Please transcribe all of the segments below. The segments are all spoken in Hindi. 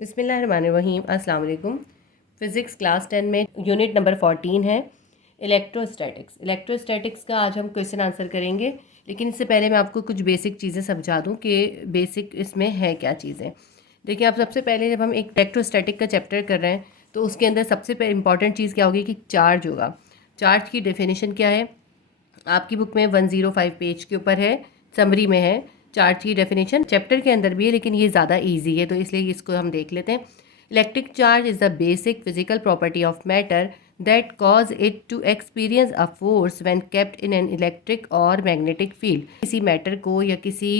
बिस्मिल्लाहिर्रहमानिर्रहीम। अस्सलाम वालेकुम। फ़िज़िक्स क्लास 10 में यूनिट नंबर 14 है इलेक्ट्रोस्टैटिक्स। इलेक्ट्रोस्टैटिक्स का आज हम क्वेश्चन आंसर करेंगे, लेकिन इससे पहले मैं आपको कुछ बेसिक चीज़ें समझा दूं कि बेसिक इसमें है क्या चीज़ें। देखिए, आप सबसे पहले जब हम एक इलेक्ट्रोस्टैटिक का चैप्टर कर रहे हैं तो उसके अंदर सबसे इंपॉर्टेंट चीज़ क्या होगी कि चार्ज होगा। चार्ज की डेफिनेशन क्या है, आपकी बुक में 105 पेज के ऊपर है, समरी में है। चार्ज की डेफिनेशन चैप्टर के अंदर भी है, लेकिन ये ज़्यादा इजी है तो इसलिए इसको हम देख लेते हैं। Electric charge is the basic physical property of matter that cause it to experience a force when kept in an electric और मैग्नेटिक फील्ड। किसी मैटर को या किसी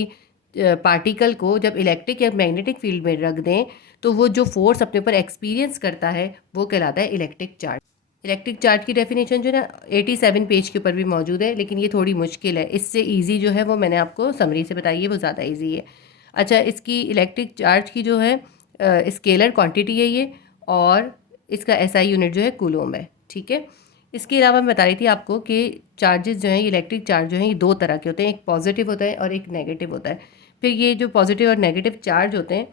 पार्टिकल को जब इलेक्ट्रिक या मैग्नेटिक फील्ड में रख दें तो वो जो फोर्स अपने ऊपर एक्सपीरियंस करता है वो कहलाता है इलेक्ट्रिक चार्ज। इलेक्ट्रिक चार्ज की डेफिनेशन जो है ना 87 पेज के ऊपर भी मौजूद है, लेकिन ये थोड़ी मुश्किल है। इससे इजी जो है वो मैंने आपको समरी से बताई है, वो ज़्यादा इजी है। अच्छा, इसकी इलेक्ट्रिक चार्ज की जो है स्केलर क्वांटिटी है ये, और इसका एसआई यूनिट जो है कूलोम है। ठीक है, इसके अलावा मैं बता रही थी आपको कि चार्जेस जो हैं, इलेक्ट्रिक चार्ज जो हैं, ये दो तरह के होते हैं, एक पॉजिटिव होता है और एक नेगेटिव होता है। फिर ये जो पॉजिटिव और नेगेटिव चार्ज होते हैं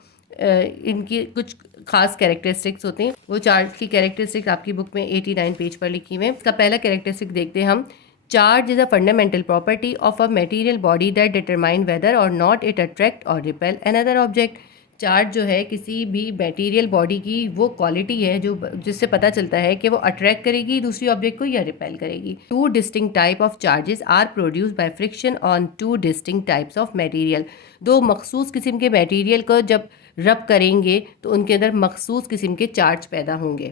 इनकी कुछ खास कैरेक्टरिस्टिक्स होते हैं। वो चार्ज की कैरेक्टरिस्टिक्स आपकी बुक में 89 पेज पर लिखी हुई है। इसका पहला कैरेक्टरिस्टिक देखते हैं हम। Charge is a fundamental property of a material body that determine whether और नॉट इट अट्रैक्ट और रिपेल अनदर ऑब्जेक्ट। चार्ज जो है किसी भी मटेरियल बॉडी की वो क्वालिटी है जो जिससे पता चलता है कि वो अट्रैक्ट करेगी दूसरी ऑब्जेक्ट को या रिपेल करेगी। Two distinct type of charges are produced by friction on two distinct types of material. दो मखसूस किस्म के मटेरियल को जब रब करेंगे तो उनके अंदर मखसूस किस्म के चार्ज पैदा होंगे।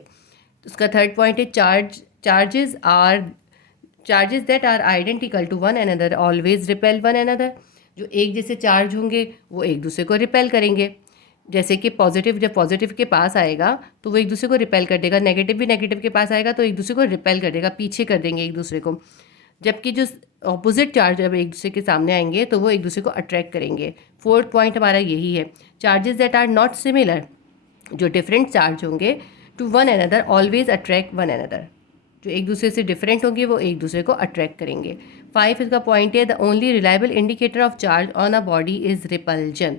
उसका थर्ड पॉइंट है charges that are identical to one another always repel one another. जो एक जैसे चार्ज होंगे वो एक दूसरे को रिपेल करेंगे। जैसे कि पॉजिटिव जब पॉजिटिव के पास आएगा तो वो एक दूसरे को रिपेल कर देगा, नेगेटिव भी नेगेटिव के पास आएगा तो एक दूसरे को रिपेल कर देगा, पीछे कर देंगे एक दूसरे को। जबकि जो ऑपोजिट चार्ज जब एक दूसरे के सामने आएंगे तो वो एक दूसरे को अट्रैक्ट करेंगे। फोर्थ पॉइंट हमारा यही है, charges that are not similar, जो डिफरेंट चार्ज होंगे to one another always attract one another. जो एक दूसरे से डिफरेंट होंगे वो एक दूसरे को अट्रैक्ट करेंगे। 5 इसका पॉइंट है, the only reliable indicator of charge on a body is repulsion.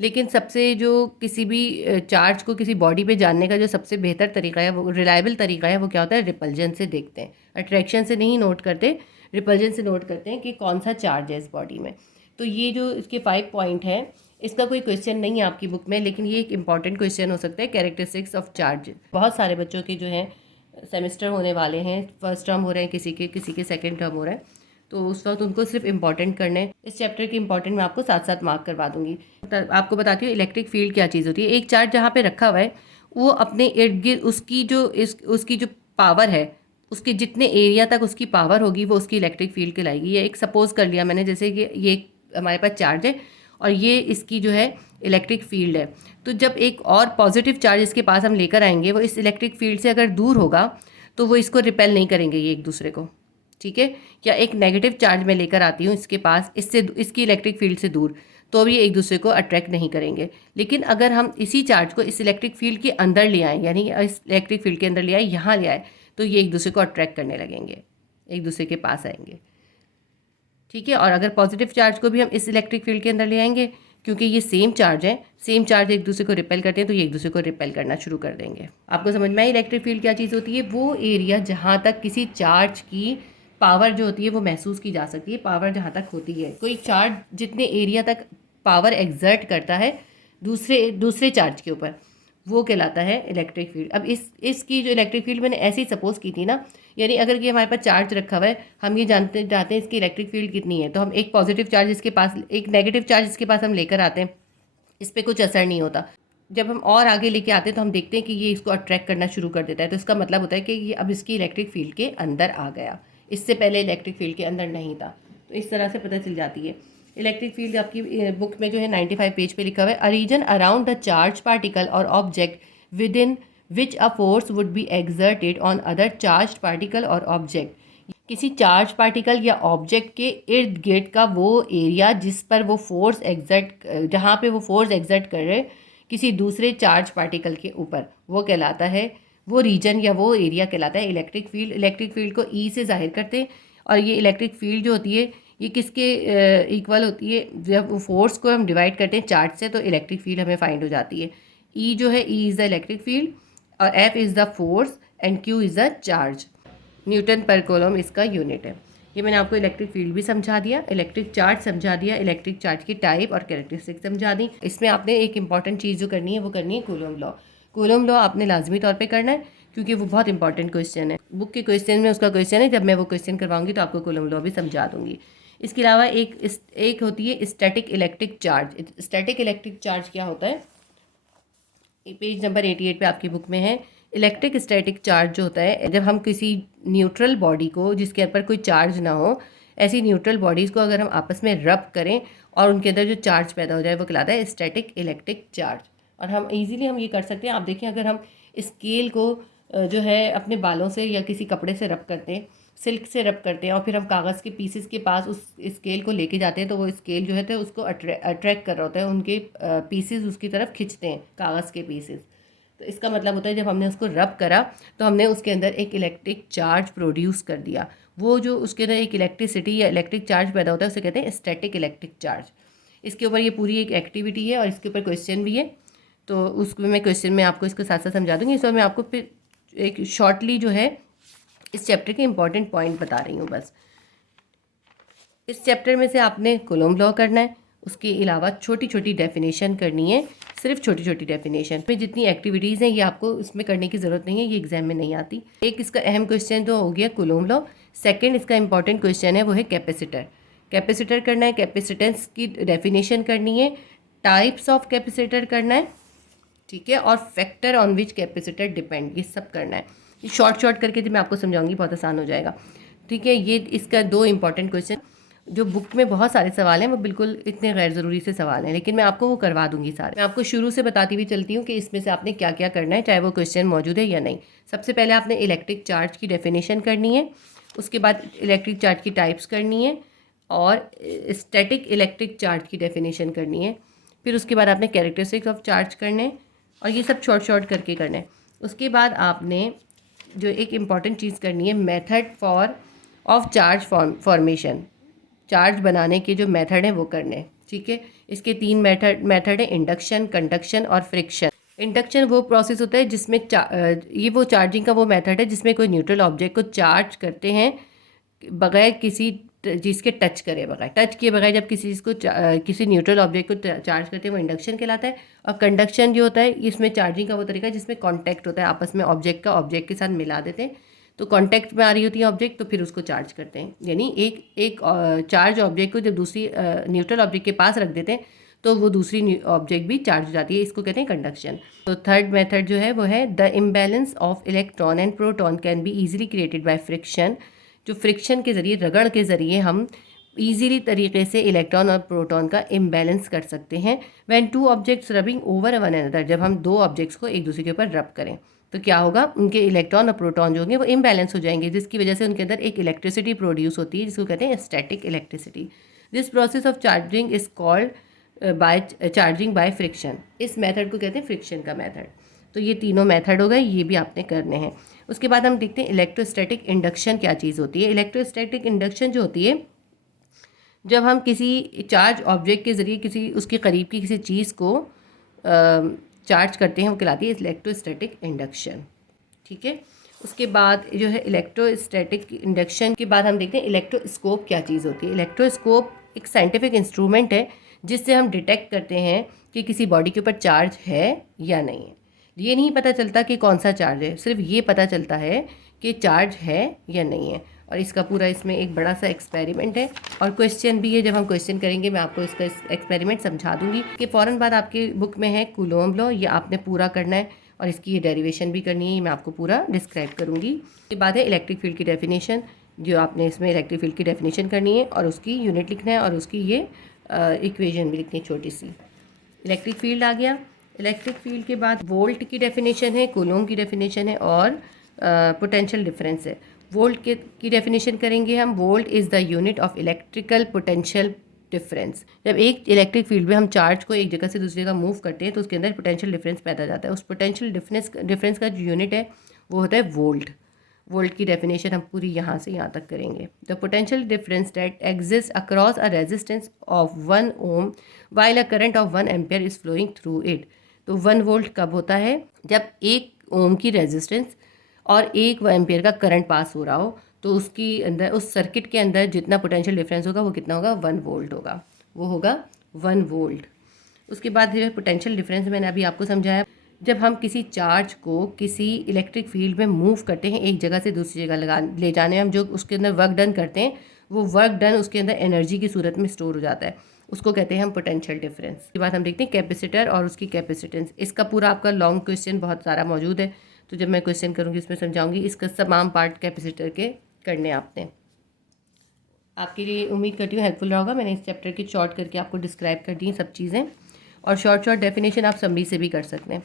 लेकिन सबसे जो किसी भी चार्ज को किसी बॉडी पे जानने का जो सबसे बेहतर तरीका है, वो रिलायबल तरीका है, वो क्या होता है, रिपल्जन से देखते हैं। अट्रैक्शन से नहीं नोट करते, रिपल्जन से नोट करते हैं कि कौन सा चार्ज है इस बॉडी में। तो ये जो इसके 5 पॉइंट हैं, इसका कोई क्वेश्चन नहीं है आपकी बुक में, लेकिन ये एक इंपॉर्टेंट क्वेश्चन हो सकता है, कैरेक्टरिस्टिक्स ऑफ चार्ज। बहुत सारे बच्चों के जो हैं सेमेस्टर होने वाले हैं, फर्स्ट टर्म हो रहे हैं, किसी के सेकेंड टर्म हो रहा है, तो उस वक्त उनको सिर्फ इंपॉर्टेंट करने, इस चैप्टर के इंपॉर्टेंट मैं आपको साथ साथ मार्क करवा दूंगी। आपको बताती हूँ इलेक्ट्रिक फील्ड क्या चीज़ होती है। एक चार्ज जहाँ पे रखा हुआ है वो अपने इर्द गिर्द उसकी जो पावर है, उसके जितने एरिया तक उसकी पावर होगी वो उसकी इलेक्ट्रिक फील्ड कहलाएगी। ये एक सपोज कर लिया मैंने, जैसे कि ये हमारे पास चार्ज है और ये इसकी जो है इलेक्ट्रिक फील्ड है। तो जब एक और पॉजिटिव चार्ज इसके पास हम लेकर आएंगे, वो इस इलेक्ट्रिक फील्ड से अगर दूर होगा तो वो इसको रिपेल नहीं करेंगे ये एक दूसरे को। ठीक है, या एक नेगेटिव चार्ज मैं लेकर आती हूँ इसके पास, इसकी इलेक्ट्रिक फील्ड से दूर, तो भी एक दूसरे को अट्रैक्ट नहीं करेंगे। लेकिन अगर हम इसी चार्ज को इस इलेक्ट्रिक फील्ड के अंदर ले आएँ, यानी इस इलेक्ट्रिक फील्ड के अंदर ले आए, यहाँ ले आए, तो ये एक दूसरे को अट्रैक्ट करने लगेंगे, एक दूसरे के पास आएंगे। ठीक है, और अगर पॉजिटिव चार्ज को भी हम इस इलेक्ट्रिक फील्ड के अंदर ले आएंगे, क्योंकि ये सेम चार्ज है, सेम चार्ज एक दूसरे को रिपेल करते हैं, तो ये एक दूसरे को रिपेल करना शुरू कर देंगे। आपको समझ में आई इलेक्ट्रिक फील्ड क्या चीज़ होती है? वो एरिया जहाँ तक किसी चार्ज की पावर जो होती है वो महसूस की जा सकती है। पावर जहाँ तक होती है, कोई चार्ज जितने एरिया तक पावर एग्जर्ट करता है दूसरे चार्ज के ऊपर, वो कहलाता है इलेक्ट्रिक फील्ड। अब इसकी जो इलेक्ट्रिक फील्ड मैंने ऐसे ही सपोज की थी ना, यानी अगर कि हमारे पास चार्ज रखा हुआ है, हम ये जानते हैं इसकी इलेक्ट्रिक फील्ड कितनी है, तो हम एक पॉजिटिव चार्ज इसके पास, एक नेगेटिव चार्ज इसके पास हम लेकर आते हैं, इस पर कुछ असर नहीं होता। जब हम और आगे लेके आते हैं तो हम देखते हैं कि ये इसको अट्रैक्ट करना शुरू कर देता है, तो इसका मतलब होता है कि ये अब इसकी इलेक्ट्रिक फील्ड के अंदर आ गया, इससे पहले इलेक्ट्रिक फील्ड के अंदर नहीं था। तो इस तरह से पता चल जाती है इलेक्ट्रिक फील्ड। आपकी बुक में जो है 95 पेज पे लिखा हुआ है, a region around the charge particle और object within which a force would be exerted on other charge particle और ऑब्जेक्ट। किसी चार्ज पार्टिकल या ऑब्जेक्ट के इर्द गिर्द का वो एरिया जिस पर वो फोर्स एग्जर्ट, जहाँ पे वो फोर्स एग्जर्ट कर रहे किसी दूसरे चार्ज पार्टिकल के ऊपर, वो कहलाता है, वो रीजन या वो एरिया कहलाता है इलेक्ट्रिक फील्ड। इलेक्ट्रिक फील्ड को ई से जाहिर करते हैं, और ये इलेक्ट्रिक फील्ड जो होती है ये किसके इक्वल होती है? जब फोर्स को हम डिवाइड करते हैं चार्ज से तो इलेक्ट्रिक फील्ड हमें फाइंड हो जाती है। ई जो है, E is the electric field और F is the force and Q is the charge. Newton पर कूलम इसका यूनिट है। ये मैंने आपको इलेक्ट्रिक फील्ड भी समझा दिया, इलेक्ट्रिक चार्ज समझा दिया, इलेक्ट्रिक चार्ज की टाइप और कैरेक्टरिस्टिक समझा दी। इसमें आपने एक इंपॉर्टेंट चीज़ जो करनी है वो करनी है कूलम लॉ। कूलम लॉ आपने लाजमी तौर पे करना है क्योंकि वो बहुत इंपॉर्टेंट क्वेश्चन है। बुक के क्वेश्चन में उसका क्वेश्चन है, जब मैं वो क्वेश्चन करवाऊंगी तो आपको कूलम लॉ भी समझा दूंगी। इसके अलावा एक होती है static electric charge. Static electric charge क्या होता है, पेज नंबर 88 पे आपकी बुक में है। इलेक्ट्रिक स्टैटिक चार्ज जो होता है, जब हम किसी न्यूट्रल बॉडी को जिसके ऊपर कोई चार्ज ना हो, ऐसी न्यूट्रल बॉडीज़ को अगर हम आपस में रब करें और उनके अंदर जो चार्ज पैदा हो जाए वो कहलाता है स्टैटिक इलेक्ट्रिक चार्ज। और हम इजीली हम ये कर सकते हैं। आप देखिए, अगर हम स्केल को जो है अपने बालों से या किसी कपड़े से रब करते हैं, सिल्क से रब करते हैं और फिर हम कागज़ के पीसेस के पास उस स्केल को लेके जाते हैं, तो वो स्केल जो है तो उसको अट्रैक्ट कर रहा होता है, उनके पीसेस उसकी तरफ खींचते हैं, कागज़ के पीसेस। तो इसका मतलब होता है जब हमने उसको रब करा तो हमने उसके अंदर एक इलेक्ट्रिक चार्ज प्रोड्यूस कर दिया। वो जो उसके अंदर एक इलेक्ट्रिसिटी या इलेक्ट्रिक चार्ज पैदा होता है उसे कहते हैं स्टैटिक इलेक्ट्रिक चार्ज। इसके ऊपर ये पूरी एक एक्टिविटी है और इसके ऊपर क्वेश्चन भी है, तो उसमें मैं क्वेश्चन में आपको इसको साथ साथ समझा दूँगी। इस बार मैं आपको फिर एक शॉर्टली जो है इस चैप्टर के इंपॉर्टेंट पॉइंट बता रही हूँ बस। इस चैप्टर में से आपने कूलम लॉ करना है, उसके अलावा छोटी छोटी डेफिनेशन करनी है, सिर्फ छोटी छोटी डेफिनेशन में। जितनी एक्टिविटीज़ हैं ये आपको इसमें करने की ज़रूरत नहीं है, ये एग्जाम में नहीं आती। एक इसका अहम क्वेश्चन तो हो गया कूलम लॉ। सेकंड इसका इंपॉर्टेंट क्वेश्चन है वो है कैपेसिटर। कैपेसिटर करना है, कैपेसिटेंस की डेफिनेशन करनी है, टाइप्स ऑफ कैपेसिटर करना है, ठीक है, और factor on which capacitor depend, ये सब करना है। ये शॉर्ट करके जब मैं आपको समझाऊंगी बहुत आसान हो जाएगा, ठीक है। ये इसका दो इंपॉर्टेंट क्वेश्चन जो बुक में बहुत सारे सवाल हैं वो बिल्कुल इतने गैर ज़रूरी से सवाल हैं, लेकिन मैं आपको वो करवा दूंगी सारे। मैं आपको शुरू से बताती हुई चलती हूँ कि इसमें से आपने क्या क्या करना है, चाहे वो क्वेश्चन मौजूद है या नहीं। सबसे पहले आपने इलेक्ट्रिक चार्ज की डेफिनेशन करनी है, उसके बाद इलेक्ट्रिक चार्ज की टाइप्स करनी है और स्टैटिक इलेक्ट्रिक चार्ज की डेफिनेशन करनी है। फिर उसके बाद आपने कैरेक्टरिस्टिक्स ऑफ चार्ज करने और ये सब शॉर्ट करके करना है। उसके बाद आपने जो एक इम्पॉर्टेंट चीज़ करनी है, method of charge formation, charge बनाने के जो मेथड हैं वो करने, ठीक है। इसके तीन मेथड हैं, इंडक्शन, कंडक्शन और फ्रिक्शन। इंडक्शन वो प्रोसेस होता है जिसमें ये वो चार्जिंग का वो मेथड है जिसमें कोई न्यूट्रल ऑब्जेक्ट को चार्ज करते हैं बगैर किसी चीज़ के टच करे, बगैर टच किए बगैर जब किसी चीज़ को किसी न्यूट्रल ऑब्जेक्ट को चार्ज करते हैं वो इंडक्शन कहलाता है। और कंडक्शन जो होता है इसमें चार्जिंग का वो तरीका है जिसमें कांटेक्ट होता है आपस में, ऑब्जेक्ट का ऑब्जेक्ट के साथ मिला देते हैं, तो कांटेक्ट में आ रही होती है ऑब्जेक्ट, तो फिर उसको चार्ज करते हैं। यानी एक चार्ज ऑब्जेक्ट को जब दूसरी न्यूट्रल ऑब्जेक्ट के पास रख देते हैं तो वो दूसरी ऑब्जेक्ट भी चार्ज हो जाती है, इसको कहते हैं कंडक्शन। तो थर्ड मेथड जो है वो है the imbalance of electron and proton can be easily created by friction. जो फ्रिक्शन के ज़रिए, रगड़ के ज़रिए हम ईजीली तरीके से इलेक्ट्रॉन और प्रोटॉन का इम्बैलेंस कर सकते हैं। When two objects rubbing over one another, जब हम दो ऑब्जेक्ट्स को एक दूसरे के ऊपर रब करें तो क्या होगा, उनके इलेक्ट्रॉन और प्रोटॉन जो होंगे वो इम्बैलेंस हो जाएंगे, जिसकी वजह से उनके अंदर एक इलेक्ट्रिसिटी प्रोड्यूस होती है जिसको कहते हैं static electricity. This process of charging is called by charging by friction. इस मेथड को कहते हैं फ्रिक्शन का मेथड। तो ये तीनों मेथड हो गए, ये भी आपने करने हैं। उसके बाद हम देखते हैं इलेक्ट्रोस्टैटिक इंडक्शन क्या चीज़ होती है। इलेक्ट्रोस्टैटिक इंडक्शन जो होती है, जब हम किसी चार्ज ऑब्जेक्ट के ज़रिए किसी उसके करीब की किसी चीज़ को चार्ज करते हैं वो कहलाती है इलेक्ट्रोस्टैटिक इंडक्शन, ठीक है। उसके बाद जो है इलेक्ट्रोस्टैटिक इंडक्शन के बाद हम देखते हैं इलेक्ट्रोस्कोप क्या चीज़ होती है। इलेक्ट्रोस्कोप एक साइंटिफिक इंस्ट्रूमेंट है जिससे हम डिटेक्ट करते हैं कि किसी बॉडी के ऊपर चार्ज है या नहीं है। ये नहीं पता चलता कि कौन सा चार्ज है, सिर्फ ये पता चलता है कि चार्ज है या नहीं है। और इसका पूरा इसमें एक बड़ा सा एक्सपेरिमेंट है और क्वेश्चन भी है। जब हम क्वेश्चन करेंगे मैं आपको इसका एक्सपेरिमेंट समझा दूंगी। कि फ़ौरन बाद आपके बुक में है कूलोम लॉ, ये आपने पूरा करना है और इसकी ये डेरिवेशन भी करनी है, ये मैं आपको पूरा डिस्क्राइब करूँगी। इसके बाद है इलेक्ट्रिक फील्ड की डेफिनेशन, जो आपने इसमें इलेक्ट्रिक फील्ड की डेफिनेशन करनी है और उसकी यूनिट लिखना है और उसकी ये इक्वेशन भी लिखनी है छोटी सी। इलेक्ट्रिक फील्ड आ गया। इलेक्ट्रिक फील्ड के बाद वोल्ट की डेफिनेशन है, कूलोम की डेफिनेशन है और पोटेंशियल डिफरेंस है। वोल्ट की डेफिनेशन करेंगे हम। Volt is the unit of electrical potential difference. जब एक इलेक्ट्रिक फील्ड में हम चार्ज को एक जगह से दूसरी जगह मूव करते हैं तो उसके अंदर पोटेंशियल डिफरेंस पैदा हो जाता है। उस पोटेंशियल डिफरेंस का जो यूनिट है वो होता है वोल्ट। वोल्ट की डेफिनेशन हम पूरी यहाँ से यहाँ तक करेंगे। The potential difference that exist across a resistance of 1 ohm while a current of 1 ampere is flowing through it. तो 1 वोल्ट कब होता है? जब 1 ओम की रेजिस्टेंस और 1 एम्पियर का करंट पास हो रहा हो, तो उसकी अंदर, उस सर्किट के अंदर जितना पोटेंशियल डिफरेंस होगा वो कितना होगा? 1 वोल्ट होगा, वो होगा 1 वोल्ट। उसके बाद जो पोटेंशियल डिफरेंस मैंने अभी आपको समझाया, जब हम किसी चार्ज को किसी इलेक्ट्रिक फील्ड में मूव करते हैं, एक जगह से दूसरी जगह ले जाने में हम जो उसके अंदर वर्क डन करते हैं, वो वर्क डन उसके अंदर एनर्जी की सूरत में स्टोर हो जाता है, उसको कहते हैं हम पोटेंशियल डिफरेंस। इसके बाद हम देखते हैं कैपेसिटर और उसकी कैपेसिटेंस। इसका पूरा आपका लॉन्ग क्वेश्चन बहुत सारा मौजूद है, तो जब मैं क्वेश्चन करूँगी इसमें समझाऊंगी। इसका तमाम पार्ट कैपेसिटर के करने आपने। आपके लिए उम्मीद करती हूँ हेल्पफुल रहा होगा। मैंने इस चैप्टर की शॉर्ट करके आपको डिस्क्राइब कर दी सब चीज़ें, और शॉर्ट डेफिनेशन आप समरी से भी कर सकते हैं।